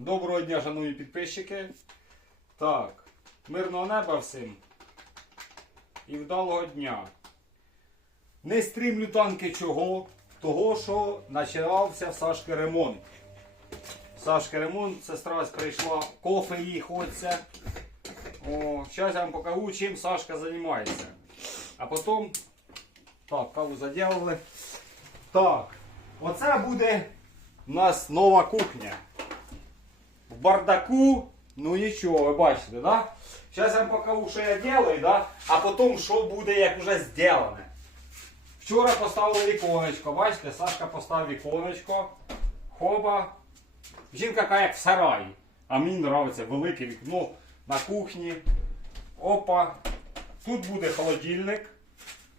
Доброго дня, шановні підписчики. Так, мирного неба всім. І вдалого дня. Не стрімлю танки чого? Того, що починався в Сашки ремонт. Сашки ремонт, сестра прийшла, кофе їй хочеться. О, зараз я вам покажу, чим Сашка займається. А потім. Так, каву заділили. Так, оце буде у нас нова кухня. Бардаку, ну нічого, ви бачите, да? Зараз я вам покажу, що я делаю, да? а потім що буде, як вже зроблене. Вчора поставили віконечко, бачите, Сашка поставив віконечко. Хоба. Жінка каже, як в сараї. А мені подобається велике вікно на кухні. Опа. Тут буде холодильник.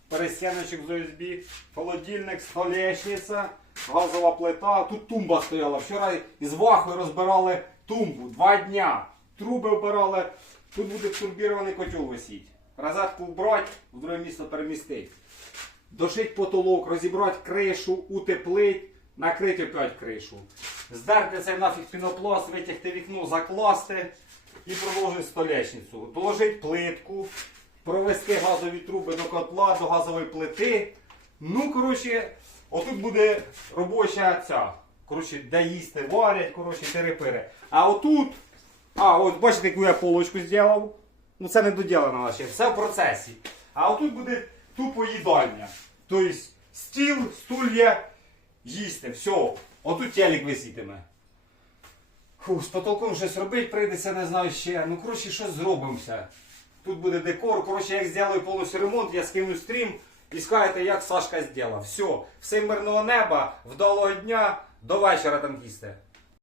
Перестяночок з USB. Холодильник, столешниця, газова плита. Тут тумба стояла. Вчора із вахою розбирали тумбу. Два дня. Труби вбирали. Тут буде турбірований котел висіть. Розетку вбрати, в друге місце перемістити. Дошить потолок, розібрати кришу, утеплить, накрити опять кришу. Здерти цей нафіг пінопласт, витягти вікно, закласти і продовжити столешницю. Доложить плитку, провести газові труби до котла, до газової плити. Ну, коротше, отут буде робоча ця. Коротше, де їсти варять, коротше, терепири. А отут, а, от бачите, яку я полочку зробив. Ну це не доділено ще, все в процесі. А отут буде тупо їдальня. Тобто стіл, стулья, їсти, все. Отут телек висітиме. Фу, з потолком щось робити прийдеться, не знаю ще. Ну, коротше, щось зробимося. Тут буде декор. Коротше, як зроблю повністю ремонт, я скину стрім і скажете, як Сашка зробив. Все, всім мирного неба, вдалого дня, до вечора там їсти.